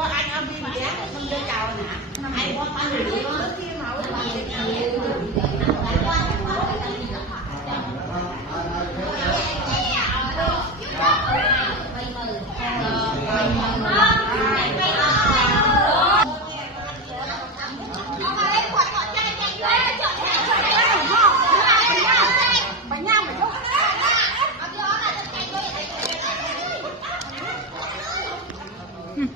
có anh ở bên ghé không đưa chào nè ai có anh được nó kia mà